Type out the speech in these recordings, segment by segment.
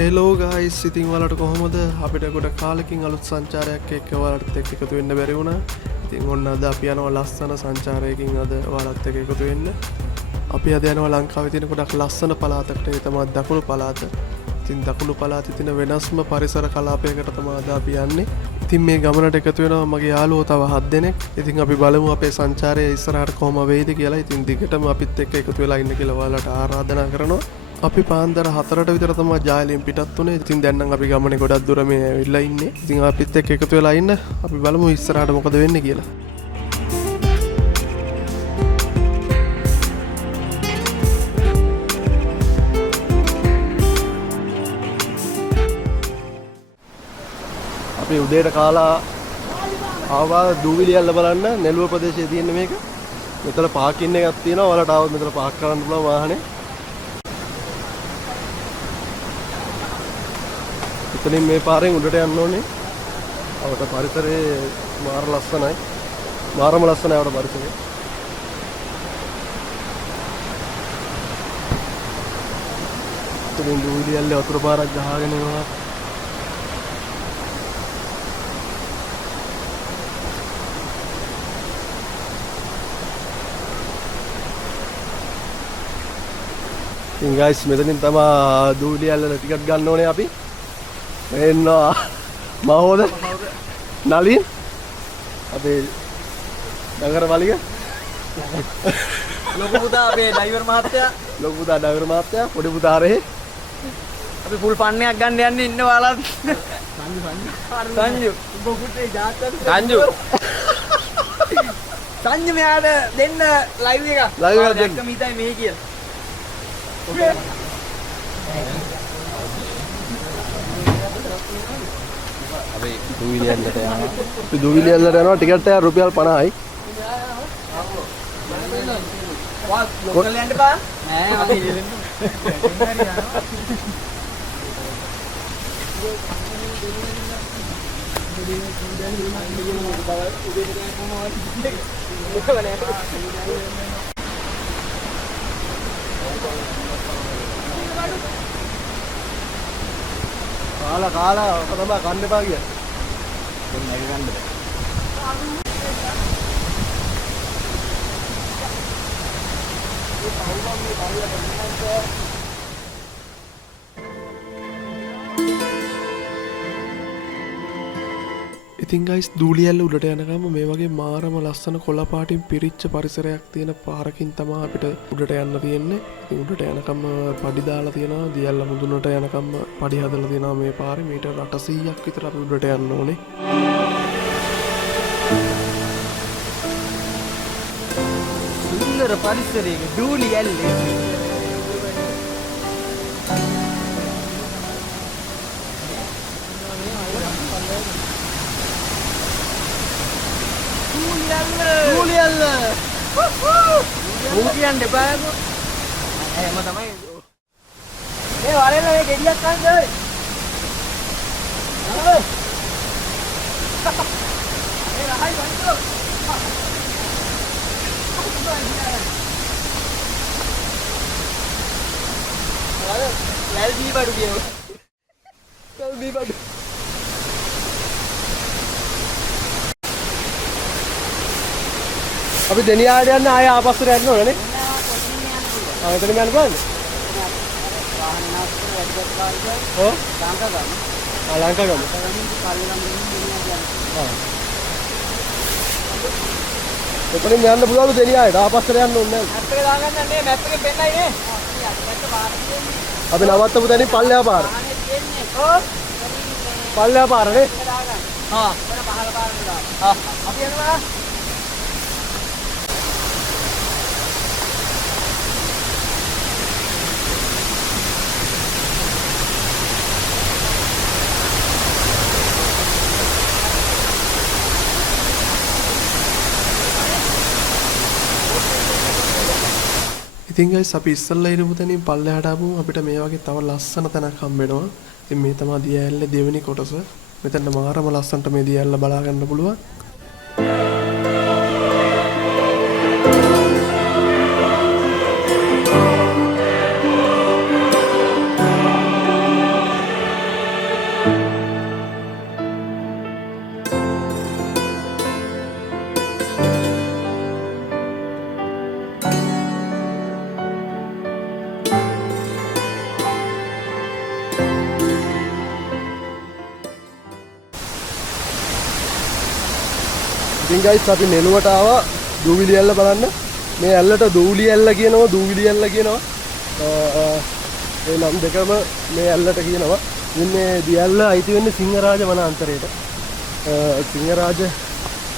Hello guys, ඉතින් ඔයාලට කොහොමද? අපිට ගොඩ කාලෙකින් අලුත් සංචාරයක් එක්ක ඔයාලට එක්ක එකතු වෙන්න බැරි වුණා. ඉතින් ඔන්න අද අපි යනවා ලස්සන සංචාරයකින් අද ඔයාලත් එක්ක එකතු වෙන්න. අපි අද යනවා ලංකාවේ තියෙන ගොඩක් ලස්සන පළාතකට. ඒ තමයි දකුණු පළාත. ඉතින් දකුණු පළාතේ තියෙන වෙනස්ම පරිසර කලාපයකට තමයි අද අපි යන්නේ. ඉතින් මේ ගමනට එකතු වෙනවා මගේ යාළුවෝ තව 7 දෙනෙක්. ඉතින් අපි බලමු අපේ සංචාරය ඉස්සරහට කොහොම වෙයිද කියලා. ඉතින් දිගටම අපිත් එක්ක එකතු වෙලා ඉන්න කියලා ඔයාලට ආරාධනා කරනවා. අපි පාන්දර 4ට විතර තමයි ජායලෙන් පිටත් වුණේ. ඉතින් දැන් නම් අපි ගමනේ ගොඩක් දුර මේ ඇවිල්ලා ඉන්නේ. ඉතින් අපිත් එක්ක එකතු වෙලා ඉන්න. අපි බලමු ඉස්සරහට මොකද වෙන්නේ කියලා. අපි උදේට කාලා ආවා දූවිලි යල්ල බලන්න. නෙළුව ප්‍රදේශයේ තියෙන මේක. මෙතන පාකින් එකක් තියෙනවා. ඔයාලට ආවොත් මෙතන පාක් කරන්න පුළුවන් වාහනේ. ඉතින් මේ පාරෙන් උඩට යන්න ඕනේ. අවත පරිසරේ මාර ලස්සනයි. මාරම ලස්සනයි අවත පරිසරේ. ඉතින් දූවිලි යල්ල වතුර පාරක් ගහගෙන යනවා. ඉතින් ගයිස් මෙතනින් තමයි දූවිලි යල්ල ටිකට් ගන්න ඕනේ අපි. එන්නවා මහෝද නලින් අපේ නගර මාලිග ලොකු පුතා අපේ ඩ්‍රයිවර් මහත්තයා පොඩි පුතා ආරේ අපි ෆුල් ෆන් එකක් ගන්න යන්නේ ඉන්න ඔයාලා සංජු බොකුටේ ජාතක සංජු මෙයාට දෙන්න ලයිව් එක දැක්ක මිතයි මෙහි කියලා අපි දූවිලි යන්නට යනවා. අපි දූවිලි යන්නට යනවා. ටිකට් එක රුපියල් 50යි. ලෝකල් යන්න බා නෑ මම ඉල්ලෙන්න කාලා ඔක තමයි කන්න එපා කියන්නේ. දැන් නැග ගන්න බෑ. ඉතින් ගයිස් දූවිලි යල්ල උඩට යනකම් මේ වගේ මාරම ලස්සන කොළ පාටින් පිරිච්ච පරිසරයක් තියෙන පාරකින් තමයි අපිට උඩට යන්න තියෙන්නේ. ඉතින් උඩට යනකම් පඩි දාලා තියෙනවා. දියල්ල මුදුනට යනකම් පඩි හදලා තියෙනවා මේ පාරේ. මීටර් 800ක් විතර අපි උඩට යන්න ඕනේ. සුන්දර පරිසරයක දූවිලි යල්ලේ දූවිලි යල්ල මූ කියන්න එපා නෝ එහෙම තමයි මේ වරෙල්ල මේ ගෙඩියක් ගන්න ඔය ඒ රහයි වන්දෝ ලල්බී බඩු කියනවා ලල්බී බඩු අපි දෙනියාට යන්න ආය ආපස්සට යන්න ඕනේ නේ. එතනම යන්න බලන්න. වාහන නාස්ත වැඩිපත් කාර්යය ඔව් ලංකා ගන්න. ලංකා ගමු. එතනින් යන්න පුළුවන් දෙනියාට ආපස්සට යන්න ඕනේ නැහැ. මැප් එක දාගන්න නේ මැප් එකෙන් පෙන්නයි නේ. අපි නවත්තපු තැනින් පල්ලෙහා පාර. ඔව්. පල්ලෙහා පාර නේ. හා. පහළ පාරට දාන්න. හා. අපි යනවා. ඉතින් ගයිස් අපි ඉස්සල්ලා ඉරපු තැනින් පල්ලෙහාට ආවම අපිට මේ වගේ තව ලස්සන තැනක් හම්බ වෙනවා. ඉතින් මේ තමයි දියඇල්ලේ දෙවෙනි කොටස. මෙතන මාරම ලස්සනට මේ දියඇල්ල බලා ගන්න පුළුවන්. ඉතින් ගයිස් අපි නෙළුවට ආවා දූවිලි ඇල්ල බලන්න. මේ ඇල්ලට දූවිලි ඇල්ල කියනවා, දූවිලි ඇල්ල කියනවා. ඒ නම් දෙකම මේ ඇල්ලට කියනවා. ඉතින් මේ දියැල්ල අයිති වෙන්නේ සිංහරාජ වනාන්තරයට. සිංහරාජ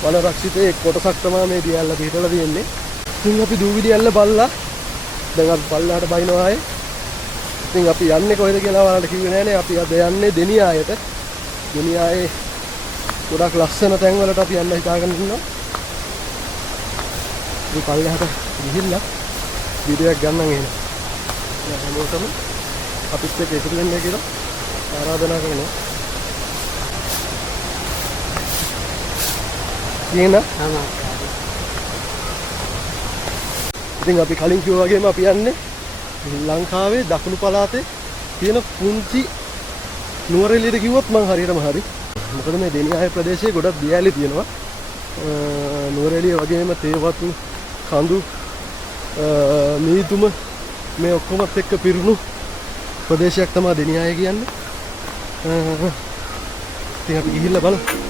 වන රක්ෂිතයේ එක් කොටසක් තමයි මේ දියැල්ල පිටලා තියෙන්නේ. ඉතින් අපි දූවිලි ඇල්ල බලලා දැන් අපි පල්ලහට බයිනවා ආයේ. ඉතින් අපි යන්නේ කොහෙද කියලා ඔයාලට කිව්වේ නෑනේ. අපි අද යන්නේ දෙනියායට. දෙනියායේ ගොඩක් ලස්සන තැන් වලට අපි යන්න හිතාගෙන ඉන්නවා. මේ පල්ලෙහාට ගිහිල්ලා වීඩියෝ එකක් ගන්නම් එහෙනම්. හැමෝටම අපිත් එක්ක එකතු වෙන්න කියලා ආරාධනා කරනවා. කියන්න. ඉතින් අපි කලින් කිව්වා වගේම අපි යන්නේ ලංකාවේ දකුණු පළාතේ තියෙන පුංචි නුවරඑළියට කිව්වොත් මං හරියටම හරි. මොකද මේ දෙනියාය ප්‍රදේශයේ ගොඩක් දියඇලි තියෙනවා. නුවරඑළිය වගේම තේවතු කඳු මීදුම මේ ඔක්කොමත් එක්ක පිරුණු ප්‍රදේශයක් තමයි දෙනියාය කියන්නේ. ඉතින් අපි ගිහිල්ලා බලමු.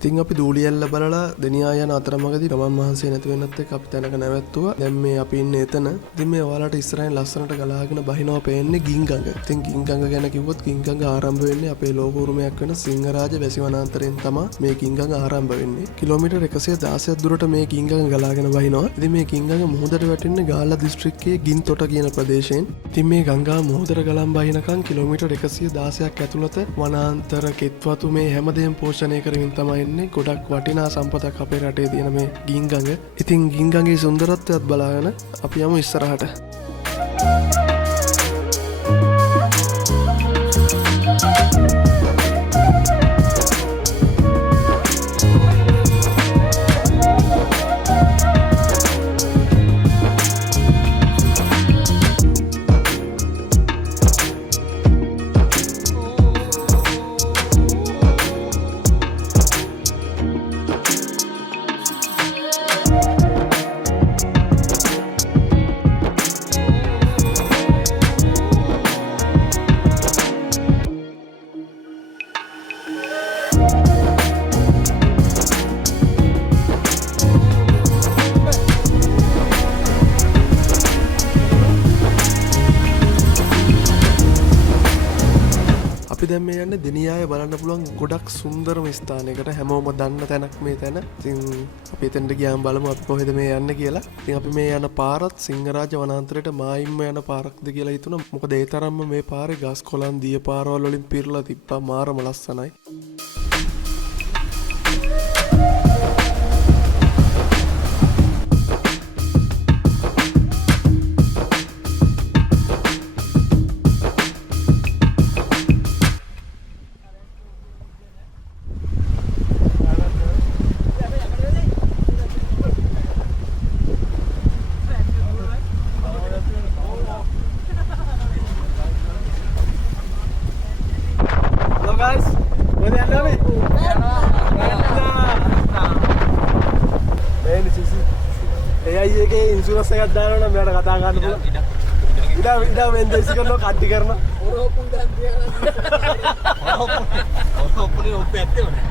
ඉතින් අපි දූලි ඇල්ල බලලා දෙනියා යන අතරමඟදී ගමන් මහන්සිය නැති වෙන්නත් එක්ක අපි තැනක නැවැත්තුවා. දැන් මේ අපි ඉන්නේ එතන. ඉතින් මේ ඔයාලට ඉස්සරහින් ලස්සනට ගලාගෙන බහිනවා පේන්නේ ගින්ගඟ. ඉතින් ගින්ගඟ ගැන කිව්වොත් ගින්ගඟ ආරම්භ වෙන්නේ අපේ ලෝක උරුමයක් වෙන සිංහරාජ වැසි වනාන්තරයෙන් තමයි මේ ගින්ගඟ ආරම්භ වෙන්නේ. කිලෝමීටර් 116ක් දුරට මේ ගින්ගඟ ගලාගෙන බහිනවා. ඉතින් මේ ගින්ගඟ මුහුදට වැටෙන්නේ ගාල්ල දිස්ත්‍රික්කයේ ගින්තොට කියන ප්‍රදේශයෙන්. ඉතින් මේ ගංගා මුහුදට ගලන් බහිනකන් කිලෝමීටර් 116ක් ඇතුළත වනාන්තර කෙත්වතු මේ හැමදේම පෝෂණය කරමින් තමයි ගොඩක් වටිනා සම්පතක් අපේ රටේ තියෙන මේ ගින්ගඟ. ඉතින් ගින්ගඟේ සුන්දරත්වයත් බලාගෙන අපි යමු ඉස්සරහට. දැන් මේ යන්නේ දෙනියාය බලන්න පුළුවන් ගොඩක් සුන්දරම ස්ථානයකට. හැමෝම දන්න තැනක් මේ තැන. ඉතින් අපි එතනට ගියාම බලමු අපි කොහෙද මේ යන්නේ කියලා. ඉතින් අපි මේ යන පාරත් සිංහරාජ වනාන්තරයට මායිම්ම යන පාරක්ද කියලා හිතුණා. මොකද ඒ තරම්ම මේ පාරේ ගස් කොළන් දිය පාරවල් වලින් පිරලා තිබ්බා. මාරම ලස්සනයි. Guys, boleh anda ni? Ini sisi. AI ke insurance එකක් දානවා නම් මෙයාට කතා කරන්න පුළුවන්. ඉඩ වෙන්ද ඉසි කරනවා කඩ්ඩි කරනවා. ඔරෝපුන් දැන් තියනවා. ඔරෝපුනේ ඔප්පේ ඇත්තේ මොනේ?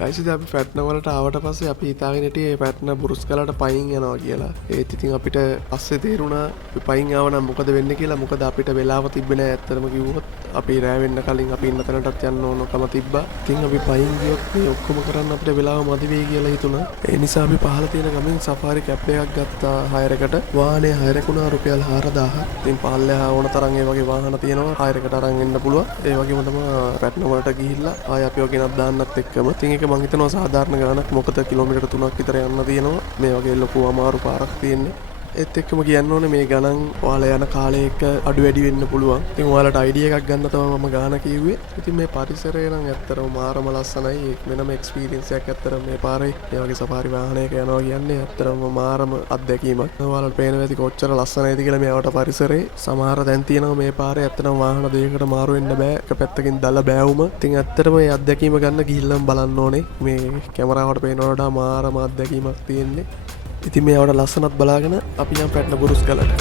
ගයිස් ඉතින් අපි පැට්න වලට ආවට පස්සේ අපි හිතාගෙන හිටියේ පැට්න බුරුස්කලට පයින් යනවා කියලා. ඒත් ඉතින් අපිට පස්සේ තේරුණා අපි පයින් ආව නම් මොකද වෙන්නේ කියලා. මොකද අපිට වෙලාව තිබ්බේ නැහැ ඇත්තටම කිව්වොත්. අපි රෑ වෙන්න කලින් අපි ඉන්න තැනටත් යන්න ඕනකම තිබ්බා. ඉතින් අපි පයින් ගියොත් මේ ඔක්කොම කරන්න අපිට වෙලාව මදි වෙයි කියලා හිතුණා. ඒ නිසා අපි පහළ තියෙන ගමෙන් සෆාරි කැප් එකක් ගත්තා හයර් එකට. වාහනේ හයර් එකුණා රුපියල් 4000ක්. ඉතින් පහළලා ඕන තරම් ඒ වගේ වාහන තියෙනවා හයර් එකට අරන් එන්න පුළුවන්. ඒ වගේම තමයි පැට්න වලට ගිහිල්ලා ආය අපිව ගෙනත් දාන්නත් එක්කම. ඉතින් ඒක මං හිතනවා සාධාරණ ගානක්. මොකද කිලෝමීටර් 3ක් විතර යන්න තියෙනවා. මේ වගේ ලොකු අමාරු පාරක් තියෙන්නේ. ඒත් එක්කම කියන්න ඕනේ මේ ගණන් ඔයාලා යන කාලේ එක අඩු වැඩි වෙන්න පුළුවන්. ඉතින් ඔයාලට අයිඩියා එකක් ගන්න තමයි මම ගාන කිව්වේ. ඉතින් මේ පරිසරය නම් ඇත්තටම මාරම ලස්සනයි. වෙනම එක්ස්පීරියන්ස් එකක් ඇත්තටම මේ පාරේ මේ වගේ සෆාරි වාහනයක යනවා කියන්නේ ඇත්තටම මාරම අත්දැකීමක්. ඔයාලට පේනවා ඇති කොච්චර ලස්සනයිද කියලා මේවට පරිසරේ. සමහර දැන් තියෙනවා මේ පාරේ ඇත්තටම වාහන දෙකකට මාරු වෙන්න බෑ. එක පැත්තකින් දල බෑවුම. ඉතින් ඇත්තටම මේ අත්දැකීම ගන්න ගිහිල්ලාම බලන්න ඕනේ. මේ කැමරාවට පේනවට වඩා මාරම අත්දැකීමක් තියෙන්නේ. ඉතින් මේවට ලස්සනත් බලාගෙන අපි යම් පැට්න බුරුස් ගලට.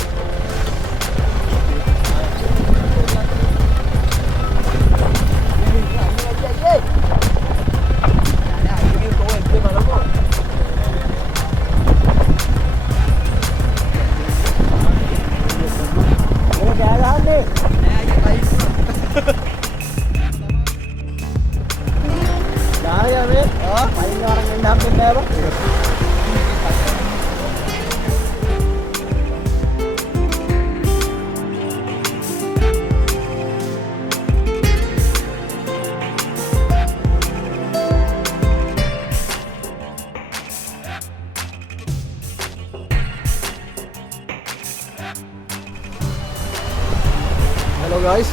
Hello guys,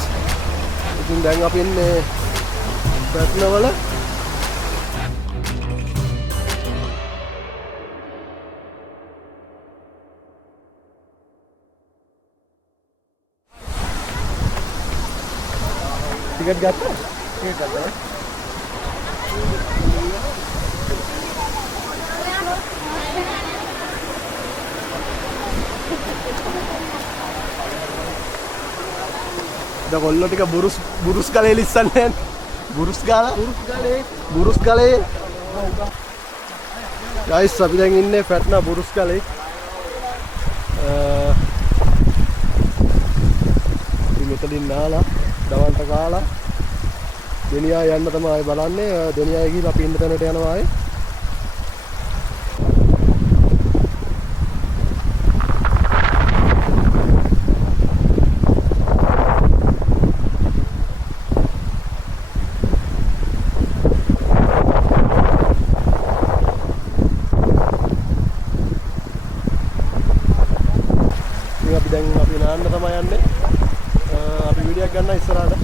ඉතින් දැන් අපි ඉන්නේ පැට්නවල. ටිකට් ගත්තා? ටිකට් ගත්තා. කොල්ලෝ ටික බුරුස් ගලේ ලිස්සන්නේ බුරුස් ගලේ ගයිස් අපි දැන් ඉන්නේ පැට්නා බුරුස් ගලේ. ඉතින් මෙතනින් නාලා දවල්ට කාලා දෙනියා යන්න තමයි බලන්නේ. දෙනියා ගිහින් අපි ඉන්න තැනට යනවා ආයේ. අපි නාන්න තමයි යන්නේ. අපි වීඩියෝ එකක් ගන්න ඉස්සරහට.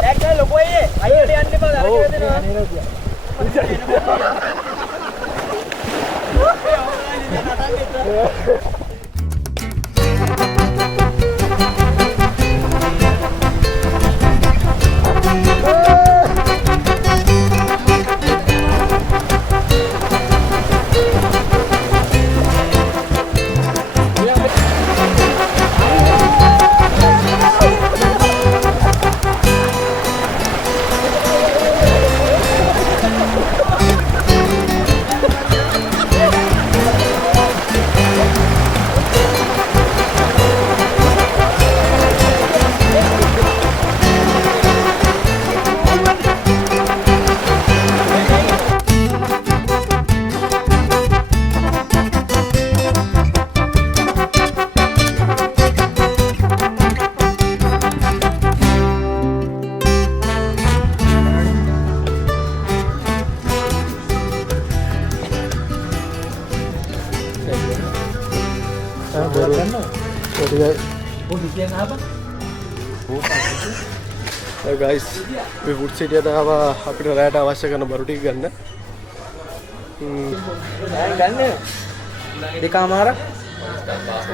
දැක්කේ ලොකෝ අයියේ අයියට යන්න එපා දරක වෙනවා. guys, we would sit here now. After that, I was going to baruti ganna. Ganna. Dekha hamara.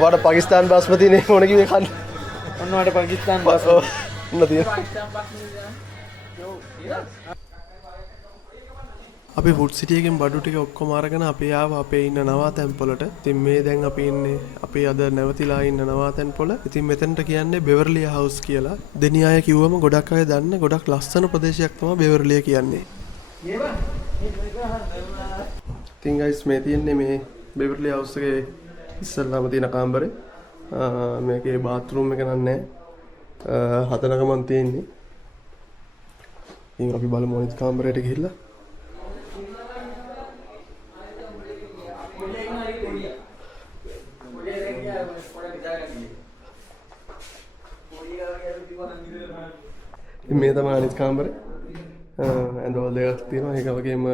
What a Pakistan basmati ne hone ki khan. Not a Pakistan basmati. Nothing. අපි food සිටි එකෙන් බඩු ටික ඔක්කොම අරගෙන අපි ආවා අපේ ඉන්න නවාතැන් පොළට. ඉතින් මේ දැන් අපි ඉන්නේ අපි අද නැවතිලා ඉන්න නවාතැන් පොළ. ඉතින් මෙතනට කියන්නේ බෙවර්ලිය හවුස් කියලා. දෙණිය අය කිව්වම ගොඩක් අය දන්න ගොඩක් ලස්සන ප්‍රදේශයක් තමයි බෙවර්ලිය කියන්නේ. ඉතින් guys මේ තියන්නේ මේ බෙවර්ලිය හවුස් එකේ ඉස්සල්ලාම තියෙන කාමරේ. මේකේ බාත්රූම් එක නන්නේ. හතරක මන් තියෙන්නේ. ඉතින් අපි බලමු අනිත් කාමරයට ගිහිල්ලා. මේ තමයි අනිත් කාමරේ. ඇඳවල දෙකක් තියෙනවා. ඒක වගේම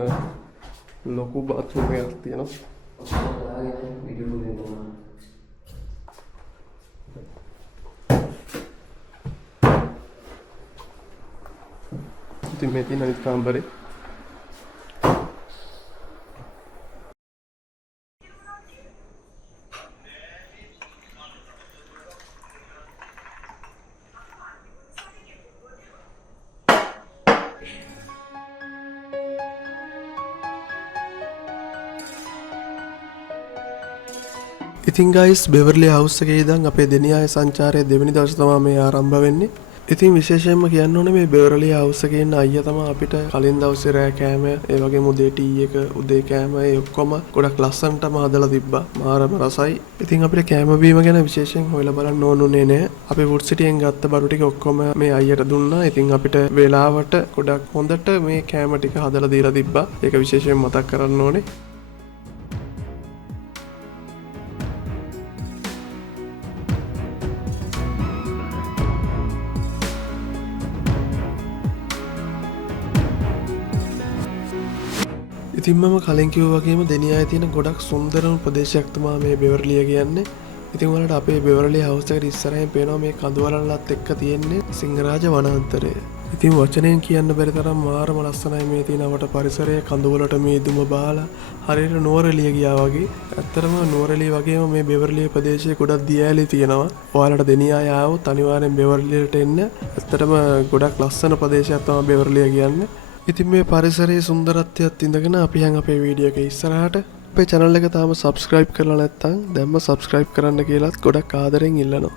ලොකු බාත්රූම් එකක් තියෙනවා. ඉතින් මේ තියෙන අනිත් කාමරේ. ඉතින් ගයිස් බෙවර්ලි හවුස් එකේ ඉඳන් අපේ දෙනියාය සංචාරයේ දෙවෙනි දවසේ තමයි මේ ආරම්භ වෙන්නේ. ඉතින් විශේෂයෙන්ම කියන්න ඕනේ මේ බෙවර්ලි හවුස් එකේ ඉන්න අයියා තමයි අපිට කලින් දවසේ රෑ කෑම, ඒ වගේම උදේ ටී එක, උදේ කෑම ඒ ඔක්කොම ගොඩක් ලස්සනටම හදලා තිබ්බා. මාරම රසයි. ඉතින් අපිට කෑම බීම ගැන විශේෂයෙන් හොයලා බලන්න ඕනුනේ නෑ. අපි වුඩ් සිටියෙන් ගත්ත බඩු ටික ඔක්කොම මේ අයියට දුන්නා. ඉතින් අපිට වෙලාවට ගොඩක් හොඳට මේ කෑම ටික හදලා දීලා තිබ්බා. ඒක විශේෂයෙන් මතක් කරන්න ඕනේ. ඉතින් මම කලින් කිව්වා වගේම දෙනියායේ තියෙන ගොඩක් සුන්දරම ප්‍රදේශයක් තමයි මේ බෙවර්ලිය කියන්නේ. ඉතින් ඔයාලට අපේ බෙවර්ලි හවුස් එකට ඉස්සරහින් පේනවා මේ කඳුවලල්ලත් එක්ක තියෙන්නේ සිංහරාජ වනාන්තරය. ඉතින් වචනයෙන් කියන්න බැරි තරම් මාරම ලස්සනයි මේ තියෙන අපට පරිසරය. කඳුවලට මේ දුම බාලා හරියට නුවරඑළිය ගියා වගේ. ඇත්තටම නුවරඑළිය වගේම මේ බෙවර්ලිය ප්‍රදේශයේ ගොඩක් දියඇලි තියෙනවා. ඔයාලට දෙනියාය ආවොත් අනිවාර්යෙන් බෙවර්ලියට එන්න. ඇත්තටම ගොඩක් ලස්සන ප්‍රදේශයක් තමයි බෙවර්ලිය කියන්නේ. ඉතින් මේ පරිසරයේ සුන්දරත්වයත් ඉඳගෙන අපි යන් අපේ වීඩියෝ එක ඉස්සරහට. අපේ channel එක තාම subscribe කරලා නැත්නම් දැන්ම subscribe කරන්න කියලාත් ගොඩක් ආදරෙන් ඉල්ලනවා.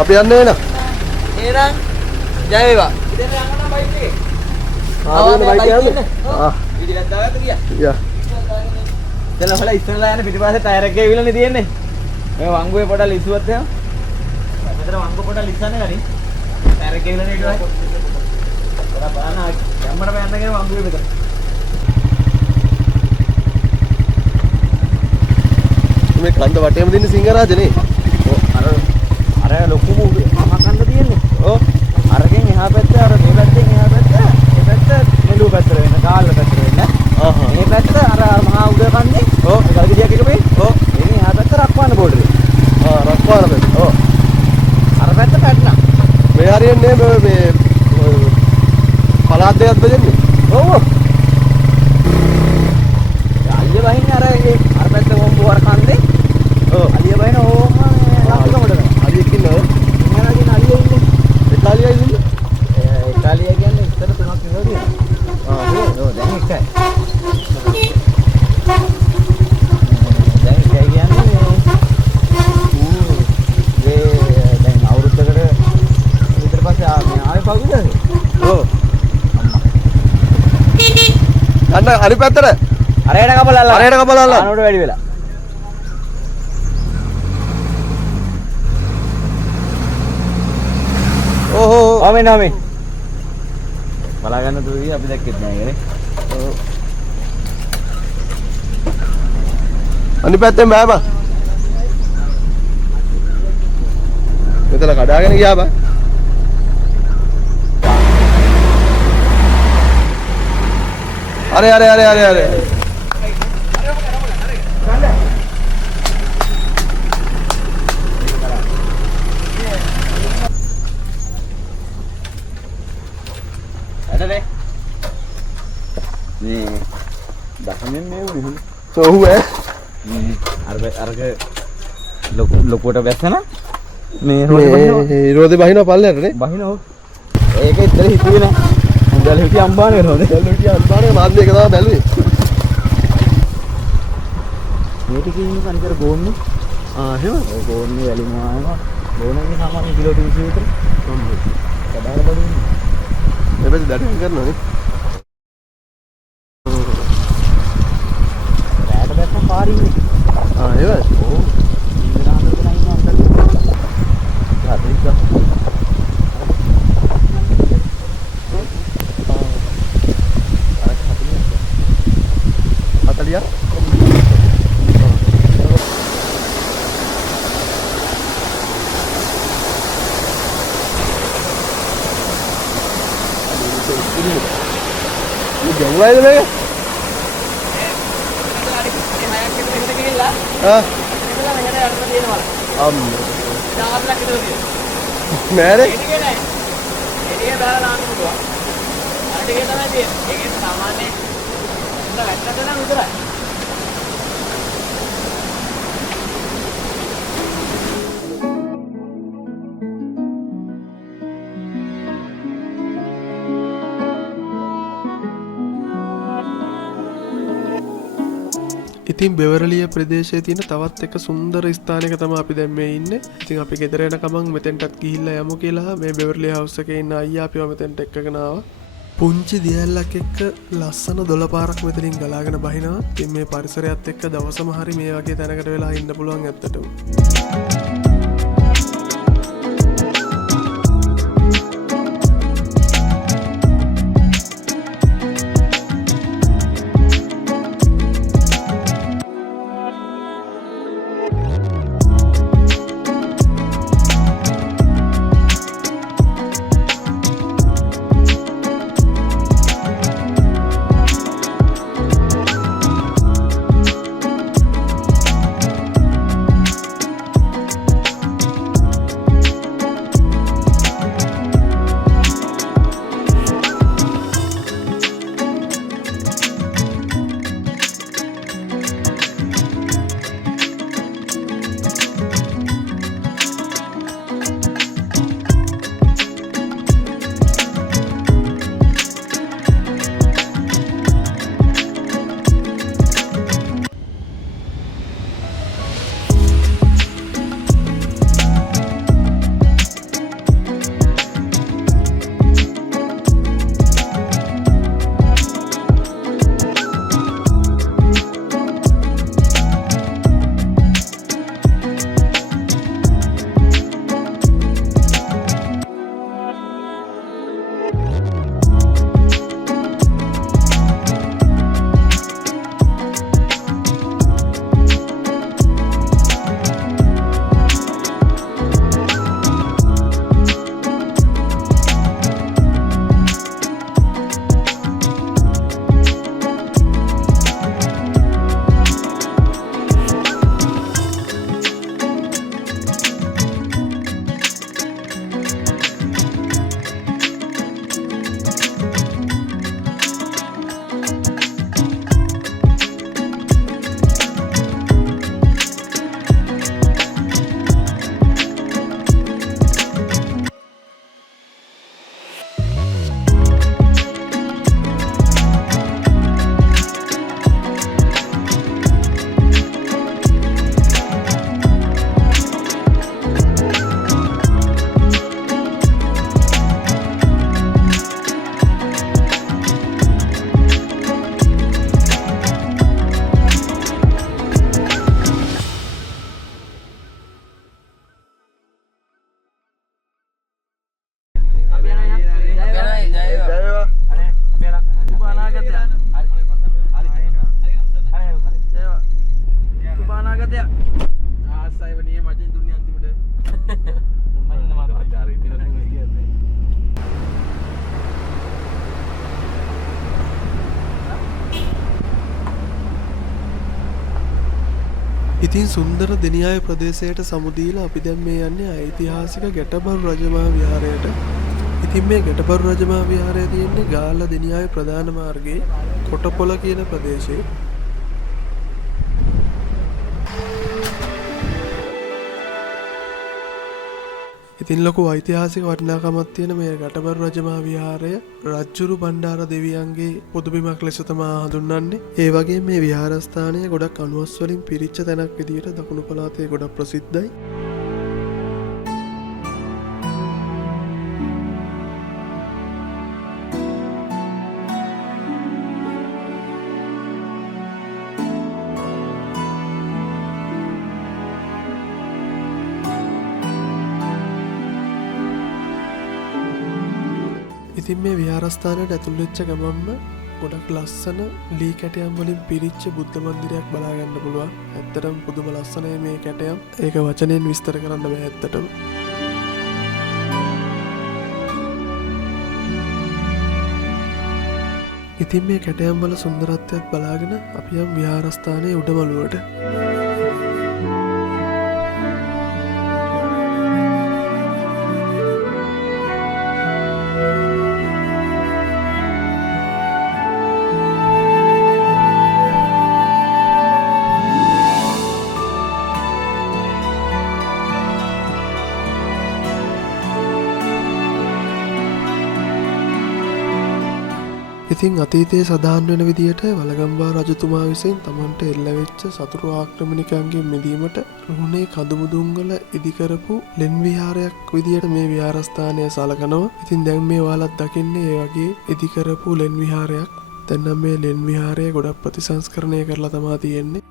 අපි යන්නේ නේද? එහෙනම් ජය වේවා. ඉතින් යන්න බයික් එකේ. ආවෙන බයික් යන්නේ. ඉතින් දාගත්ත ගියා. යා. දැන් හොල ඉස්සරලා යන පිටිපස්සේ ටයර් එකේ විලනේ තියෙන්නේ. මේ වංගුවේ පොඩක් ලිස්සුවත් එහෙම. මෙතන වංගුව පොඩක් ලිස්සන්නේ ගනි. ටයර් එකේ විලනේ ඊට පස්සේ. ඔයා බලන්න යම්මඩම යන්න කියන වංගුවේ මෙතන. මේ කන්ද වටේම දින්න සිංහරාජනේ. අර ලොකු මහකන්ද තියෙන්නේ. ඔව්. අරගෙන් එහා පැත්ත අර මේ පැත්තෙන් එහා පැත්ත මේ පැත්ත මෙලුව පැත්තට වෙන ගාල්ල පැත්තට වෙන. මේ පැත්ත අර මහා උඩ කන්නේ. ඔව්. ගල්ගෙඩියක් එක මේ. ඔව්. මේ එහා පැත්ත රක්වාන බෝඩරේ. රක්වාන පැත්ත. ඔව්. අර පැත්ත පැට්ටා. මේ හරියන්නේ මේ පළාත් දෙකක් බෙදෙන්නේ. ඔව්. අලිය වහින්නේ අර පැත්ත වොම්බු වර කන්නේ. ඔව්. අලිය වහින ඕම ලක්කමඩ. ඉතාලියයි ඉන්නේ. ඉතාලිය කියන්නේ ඉතල තුනක් නෙවෙයි. ඔව් දැන් එකයි. දැන් එකයි කියන්නේ මේ දැන් අවුරුද්දකට විතර පස්සේ ආවේ පහුගියද? ඔව්. අම්මා. අනිත් පැත්තට. අරයට කපලා අරයට කපලා අල්ලන්න. ආනෝට වැඩි වෙලා. ඕහෝ. ඔමේ. බලා ගන්න තුයි අපි දැක්කෙත් නෑ නේ. ඔව්. අනිත් පැත්තෙන් බෑම. මෙතන කඩාගෙන ගියා බා. අර. ඇදලේ. මේ දහමෙන් මේ උනේ. ඔව් ඈ. අරක ලොකුවට බැස්සන මේ රෝදේ බහිනවා පල්ලයට නේ. බහිනෝ. ඒක ඉතල හිතුවේ නෑ. හොඳල හිටිය අම්බානේ රෝදේ. මාත් මේක තමයි බැලුවේ. මේ ටිකේ ඉන්න කන්තර ගෝන්නේ. එහෙම. ඔය ගෝන්නේ වැලිමවා යනවා. ගෝනන්නේ සාමාන්‍ය කිලෝ 300 විතර. කඩාල බඩුන්නේ. එබැවින් දඩම් කරනවා නේ. රැට දැක්කම පාරින්නේ. එහෙම. ඕ. ඉන්දරා හදලා ඉන්න අන්තර. හදිස්සා. අතලියා. ini jauh itu lagi. Mere? ඉතින් බෙවරලිය ප්‍රදේශයේ තියෙන තවත් එක සුන්දර ස්ථානයක තමයි අපි දැන් මේ ඉන්නේ. ඉතින් අපි ගෙදර යන ගමන් මෙතෙන්ටත් ගිහිල්ලා යමු කියලා මේ බෙවරලිය හවුස් එකේ ඉන්න අයියා අපිව මෙතෙන්ට එක්කගෙන ආවා. පුංචි දියැලක් එක්ක ලස්සන දොළ පාරක් මෙතනින් ගලාගෙන බහිනවා. ඉතින් මේ පරිසරයත් එක්ක දවසම හරි මේ වගේ තැනකට වෙලා ඉන්න පුළුවන් ඇත්තටම. දෙයක්. ආසයි වනේ මචං දුන්නේ අන්තිමට. මයින්න මාත් ආරි ඉතින් කියන්නේ. ඉතින් සුන්දර දෙනියාය ප්‍රදේශයට සමුදීලා අපි දැන් මේ යන්නේ ඓතිහාසික ගැටබරු රජමහා විහාරයට. ඉතින් මේ ගැටබරු රජමහා විහාරය තියෙන්නේ ගාල්ල දෙනියාය ප්‍රධාන මාර්ගයේ කොටපොළ කියන ප්‍රදේශයේ. ඉතින් ලොකු ඓතිහාසික වටිනාකමක් තියෙන මේ ගැටබරු රජමහා විහාරය රජ්ජුරු බණ්ඩාර දෙවියන්ගේ පොදුබිමක් ලෙස තමයි හඳුන්වන්නේ. ඒ වගේම මේ විහාරස්ථානය ගොඩක් අනුවස් වලින් පිරිච්ච තැනක් විදියට දකුණු පළාතේ ගොඩක් ප්‍රසිද්ධයි. ඉතින් මේ විහාරස්ථානයට ඇතුල් වෙච්ච ගමන්ම ගොඩක් ලස්සන ලී කැටයම් වලින් පිරිච්ච බුද්ධ මන්දිරයක් බලා ගන්න පුළුවන්. ඇත්තටම පුදුම ලස්සනයි මේ කැටයම්. ඒක වචනෙන් විස්තර කරන්න බෑ ඇත්තටම. ඉතින් මේ කැටයම් වල සුන්දරත්වයක් බලාගෙන අපි යම් විහාරස්ථානයේ උඩමළුවට. ඉතින් අතීතයේ සඳහන් වෙන විදියට වලගම්බා රජතුමා විසින් තමන්ට එල්ල වෙච්ච සතුරු ආක්‍රමණිකයන්ගෙන් මිදීමට රුහුණේ කඳුමුදුන්වල ඉදිකරපු ලෙන් විහාරයක් විදියට මේ විහාරස්ථානය සලකනවා. ඉතින් දැන් මේ ඔයාලත් දකින්නේ ඒ වගේ ඉදිකරපු ලෙන් විහාරයක්. දැන් නම් මේ ලෙන් විහාරය ගොඩක් ප්‍රතිසංස්කරණය කරලා තමයි තියෙන්නේ.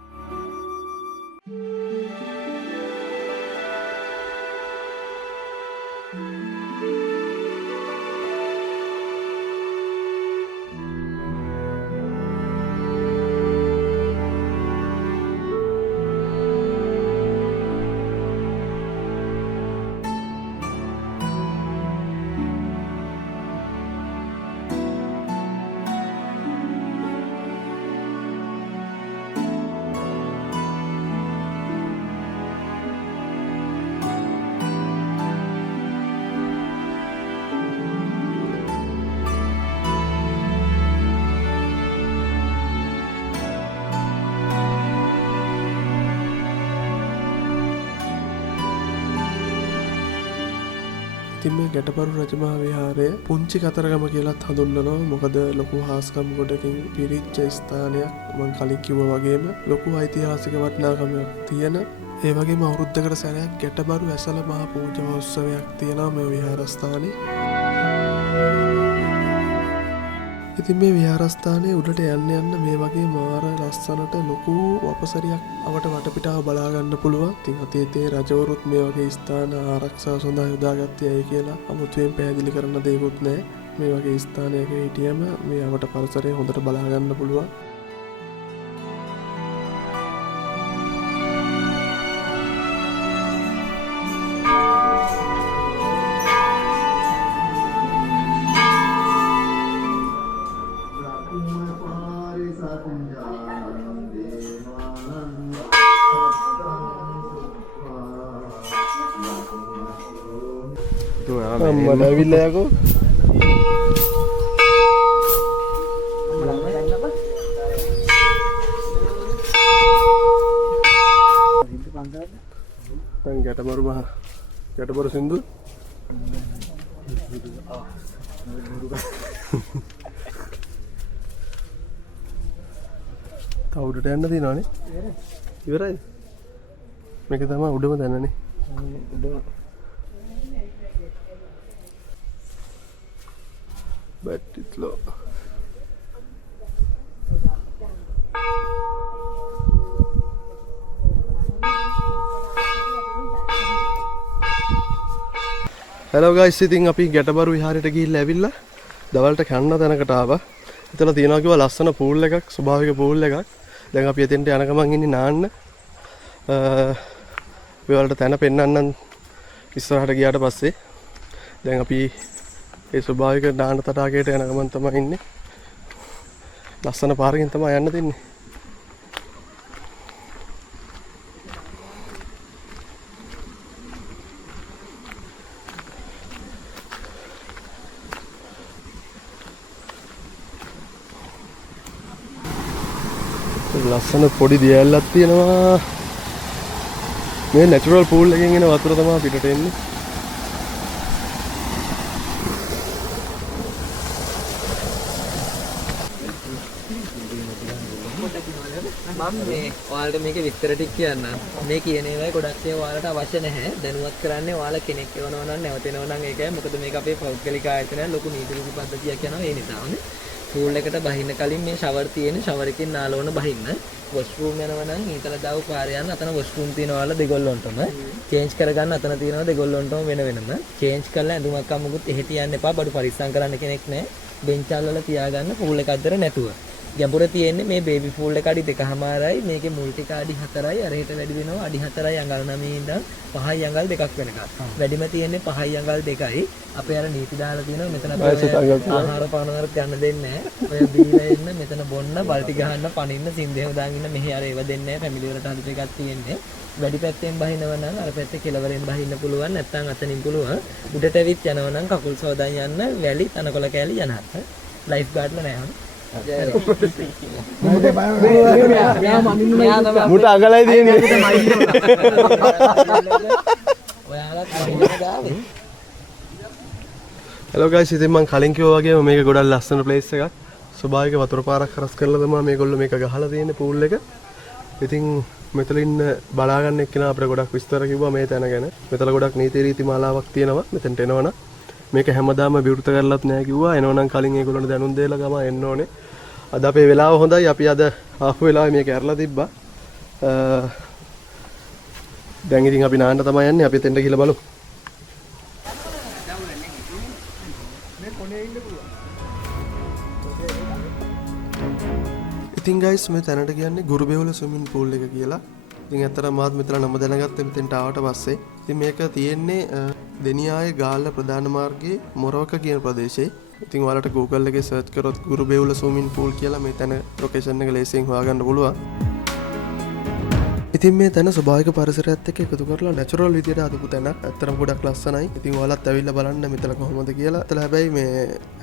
ඉතින් මේ ගැටබරු රජමහා විහාරය පුංචි කතරගම කියලාත් හඳුන්වනවා. මොකද ලොකු හාස්කම් ගොඩකින් පිරිච්ච ස්ථානයක්. මම කලින් කිව්වා වගේම ලොකු ඓතිහාසික වටිනාකමක් තියෙන. ඒ වගේම අවුරුද්දකට සැරයක් ගැටබරු ඇසළ මහා පූජා උත්සවයක් තියෙනවා මේ විහාරස්ථානයේ. ඉතින් මේ විහාරස්ථානයේ උඩට යන්න මේ වගේ මාර ලස්සනට ලොකු වපසරියක් අවට වටපිටාව බලා ගන්න පුළුවන්. ඉතින් අතීතයේ රජවරුත් මේ වගේ ස්ථාන ආරක්ෂා සඳහා යොදාගත්තේ ඇයි කියලා අමුතුවෙන් පැහැදිලි කරන්න දෙයක්වත් නැහැ. මේ වගේ ස්ථානයක හිටියම මේ අවට පරිසරය හොඳට බලා ගන්න පුළුවන්. අම්මලා ඇවිල්ලා යකෝ. දැන් ගැටබරු සින්දු තව උඩට යන්න තියෙනවනේ. ඉවරයි. මේක තමයි උඩම දැනනේ. But it's low. Hello guys, ඉතින් අපි ගැටබරු විහාරයට ගිහිල්ලා ඇවිල්ලා දවල්ට කන්න තැනකට ආවා. එතන තියෙනවා කිව්වා ලස්සන පූල් එකක්, ස්වභාවික පූල් එකක්. දැන් අපි එතෙන්ට යන ගමන් ඉන්නේ නාන්න. ඔයාලට තැන පෙන්වන්නම් ඉස්සරහට ගියාට පස්සේ. දැන් අපි ඒ ස්වභාවික දාන තටාකයට යන ගමන් තමයි ඉන්නේ. ලස්සන පාරකින් තමයි යන්න දෙන්නේ. ලස්සන පොඩි දියැලක් තියෙනවා. මේ නැචරල් පූල් එකකින් එන වතුර තමයි පිටට එන්නේ. මම මේ ඔයාලට මේක විස්තර ටික කියන්නම්. මේ කියන ඒවායි ගොඩක් ඒවා ඔයාලට අවශ්‍ය නැහැ. දැනුවත් කරන්නේ ඔයාලා කෙනෙක් එවනවා නම් නැවතෙනවා නම් ඒකයි. මොකද මේක අපේ පෞද්ගලික ආයතනය ලොකු නීති රීති පද්ධතියක් යනවා ඒ නිසානේ. පූල් එකට බහින්න කලින් මේ ෂවර් තියෙන ෂවර් එකෙන් නාලවන බහින්න. වොෂ්රූම් යනවා නම් ඊතල දාව පාරේ යන්න අතන වොෂ්රූම් තියෙනවා ඔයාලා දෙගොල්ලොන්ටම. චේන්ජ් කරගන්න අතන තියෙනවා දෙගොල්ලොන්ටම වෙන වෙනම. චේන්ජ් කරලා ඇඳුමක් අමුකුත් එහෙ තියන්න එපා. බඩු පරිස්සම් කරන්න කෙනෙක් නැහැ. බෙන්චල් වල තියාගන්න පූල් එක අතර නැතුව. ගැඹුර තියෙන්නේ මේ බේබි පූල් එක අඩි 2.5යි මේකේ මුල් ටික අඩි 4යි අරහෙට වැඩි වෙනවා අඩි 4යි අඟල් 9 ඉඳන් 5යි අඟල් 2ක් වෙනකම්. වැඩිම තියෙන්නේ 5යි අඟල් 2යි. අපේ අර නීති දාලා තියෙනවා මෙතන ආහාර පාන වලට යන්න දෙන්නේ නැහැ. ඔය බීලා ඉන්න මෙතන බොන්න බල්ටි ගහන්න පනින්න සින්දේව දාගෙන ඉන්න මෙහෙ අර ඒව දෙන්නේ නැහැ. ෆැමිලි වලට හදපු එකක් තියෙන්නේ. වැඩි පැත්තෙන් බහිනව නම් අර පැත්තේ කෙළවරෙන් බහින්න පුළුවන් නැත්නම් අතනින් පුළුවන්. උඩට ඇවිත් යනවා නම් කකුල් සෝදාන් යන්න වැලි තනකොළ කෑලි යනහත්. ලයිෆ් ගාඩ්ලා නැහැ. මුට අගලයි තියෙන්නේ. හෙලෝ ගයිස්, ඉතින් මම කලින් කිව්වා වගේම මේක ගොඩක් ලස්සන ප්ලේස් එකක්. ස්වභාවික වතුර පාරක් හරස් කරලා තමයි මේගොල්ලෝ මේක ගහලා තියෙන්නේ පූල් එක. ඉතින් මෙතන ඉන්න බලා ගන්න එක්කෙනා අපිට ගොඩක් විස්තර කිව්වා මේ තැන ගැන. මෙතන ගොඩක් නීති රීති මාලාවක් තියෙනවා. මෙතනට එනවනම් මේක හැමදාම විවෘත කරලත් නැහැ කිව්වා. එනවනම් කලින් ඒගොල්ලන්ට දැනුම් දෙලා ගම එන්න ඕනේ. අද අපේ වෙලාව හොඳයි. අපි අද ආපු වෙලාවේ මේක ඇරලා තිබ්බා. දැන් ඉතින් අපි නාන්න තමයි යන්නේ. අපි එතෙන්ට ගිහලා බලමු. ඉතින් ගයිස් මේ තැනට කියන්නේ ගුරුබේවල ස්විමින් පූල් එක කියලා. ඉතින් ඇත්තටම මාත් මෙතන නම දැනගත්තේ මෙතෙන්ට ආවට පස්සේ. ඉතින් මේක තියෙන්නේ දෙනියායේ ගාල්ල ප්‍රධාන මාර්ගයේ මොරවක කියන ප්‍රදේශයේ. ඉතින් ඔයාලට Google එකේ සර්ච් කරොත් ගුරුබේවල ස්විමින් පූල් කියලා මේ තැන ලොකේෂන් එක ලේසියෙන් හොයාගන්න පුළුවන්. ඉතින් මේ තැන ස්වභාවික පරිසරයත් එක්ක එකතු කරලා නැචරල් විදියට හදපු තැනක්. ඇත්තටම ගොඩක් ලස්සනයි. ඉතින් ඔයාලත් ඇවිල්ලා බලන්න මෙතන කොහොමද කියලා. ඒතල හැබැයි මේ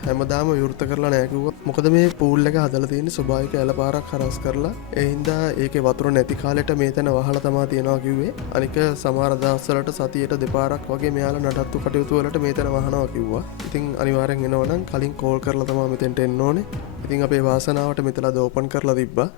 හැමදාම විවෘත කරලා නැහැ කිව්වා. මොකද මේ පූල් එක හදලා තියෙන්නේ ස්වභාවික ඇල පාරක් හරස් කරලා. ඒ හින්දා ඒකේ වතුර නැති කාලෙට මේ තැන වහලා තමයි තියනවා කිව්වේ. අනික සමහර දවස්වලට සතියට දෙපාරක් වගේ මෙයාලා නඩත්තු කටයුතු වලට මේ තැන වහනවා කිව්වා. ඉතින් අනිවාර්යෙන් එනවනම් කලින් කෝල් කරලා තමයි මෙතෙන්ට එන්න ඕනේ. ඉතින් අපේ වාසනාවට මෙතන අද ඕපන් කරලා තිබ්බා.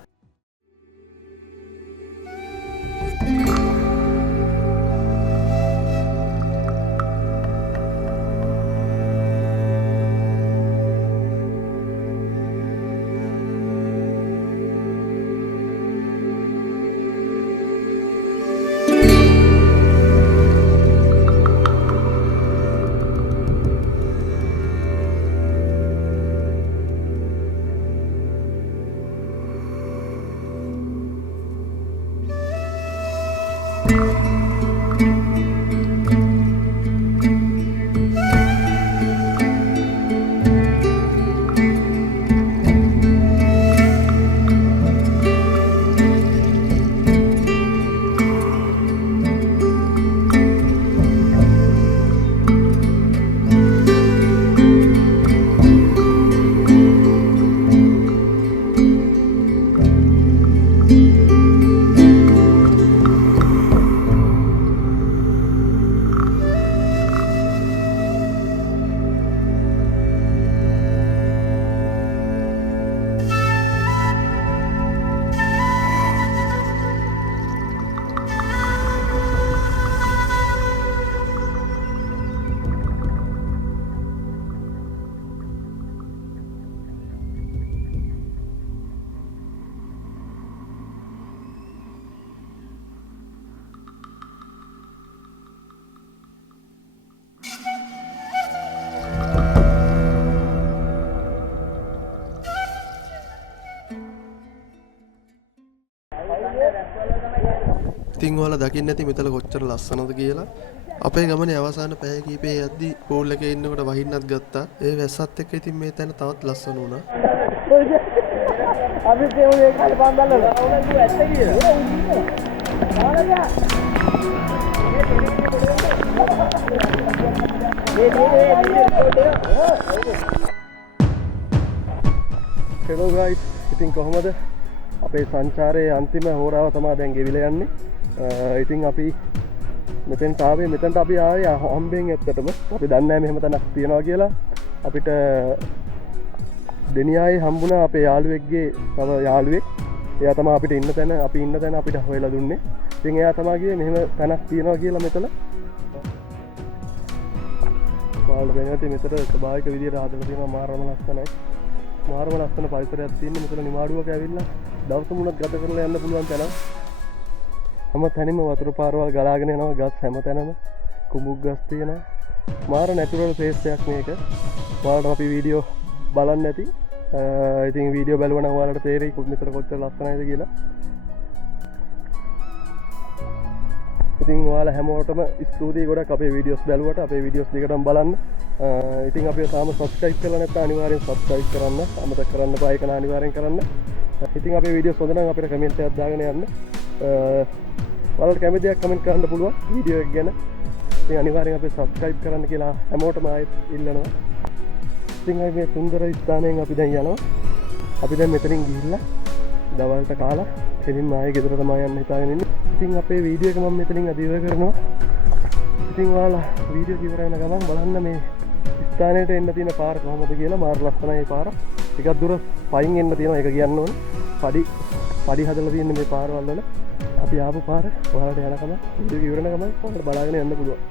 ඉතින් ඔයාලා දකින්න ඇති මෙතන කොච්චර ලස්සනද කියලා. අපේ ගමනේ අවසාන පැය කිහිපේ යද්දි පූල් එකේ ඉන්නකොට වහින්නත් ගත්තා. ඒ වැස්සත් එක්ක ඉතින් මේ තැන තවත් ලස්සන වුණා. අපි තේරුනේ කාලේ පන්දල්ල. ඕනද ඇත්ත කියලා. හෙලෝ ගයිස්, ඉතින් කොහොමද අපේ සංචාරයේ අන්තිම හෝරාව තමයි දැන් ගෙවිලා යන්නේ. ඉතින් අපි මෙතෙන්ට ආවේ. මෙතනට අපි ආවේ හම්බෙන් ඇත්තටම. අපි දන්නේ නැහැ මෙහෙම තැනක් තියනවා කියලා. අපිට දෙනියායේ හම්බුණා අපේ යාළුවෙක්ගේ තව යාළුවෙක්. එයා තමයි අපිට ඉන්න තැන අපිට හොයලා දුන්නේ. ඉතින් එයා තමයි කිව්වේ මෙහෙම තැනක් තියනවා කියලා මෙතන. ඔයාලා දැනගත්තේ මෙතන ස්වභාවික විදියට හදලා තියෙනවා. මාරම ලස්සනයි. මාරම ලස්සන පරිසරයක් තියෙන්නේ. මෙතන නිමාඩුවක ඇවිල්ලා දවස් මුලක් ගත කරලා යන්න පුළුවන් තැනක්. හැම තැනම වතුර පාරවල් ගලාගෙන යනවා. ගස් හැම තැනම කුඹුක් ගස් තියෙනවා. මාර නැචරල් ප්ලේස් එකක් මේක. ඔයාලට අපි වීඩියෝ බලන්න ඇති. ඉතින් වීඩියෝ බලුවා නම් ඔයාලට තේරෙයි මෙතන කොච්චර ලස්සනයිද කියලා. ඉතින් ඔයාලා හැමෝටම ස්තුතියි ගොඩක් අපේ වීඩියෝස් බැලුවට. අපේ වීඩියෝස් දිගටම බලන්න. ඉතින් අපි තාම සබ්ස්ක්‍රයිබ් කරලා නැත්නම් අනිවාර්යෙන් සබ්ස්ක්‍රයිබ් කරන්න. අමතක කරන්න එපා. ඒක අනිවාර්යෙන් කරන්න. ඉතින් අපේ වීඩියෝස් හොඳ නම් අපිට කමෙන්ට් එකක් දාගෙන යන්න. ඔයාලට කැමති දෙයක් කමෙන්ට් කරන්න පුළුවන් වීඩියෝ එක ගැන. ඉතින් අනිවාර්යෙන් අපි සබ්ස්ක්‍රයිබ් කරන්න කියලා හැමෝටම ආයෙත් ඉල්ලනවා. ඉතින් මේ සුන්දර ස්ථානයෙන් අපි දැන් යනවා. අපි දැන් මෙතනින් ගිහිල්ලා දවල්ට කාලා කෙලින්ම ආයෙ ගෙදර තමයි යන්න හිතාගෙන ඉන්නේ. ඉතින් අපේ වීඩියෝ එක මම මෙතනින් අද ඉවර කරනවා. ඉතින් ඔයාලා වීඩියෝ ඉවර වෙන ගමන් බලන්න මේ ස්ථානයට එන්න තියෙන පාර කොහොමද කියලා. මාර ලස්සනයි පාර. ටිකක් දුර පයින් එන්න තියෙනවා. ඒක කියන්න ඕනේ. පඩි හදලා තියෙන මේ පාරවල් වල අපි ආපු පාර ඔයාලට යනකම වීඩියෝ ඉවර වෙන ගමන් ඔයාලට බලාගෙන යන්න පුළුවන්.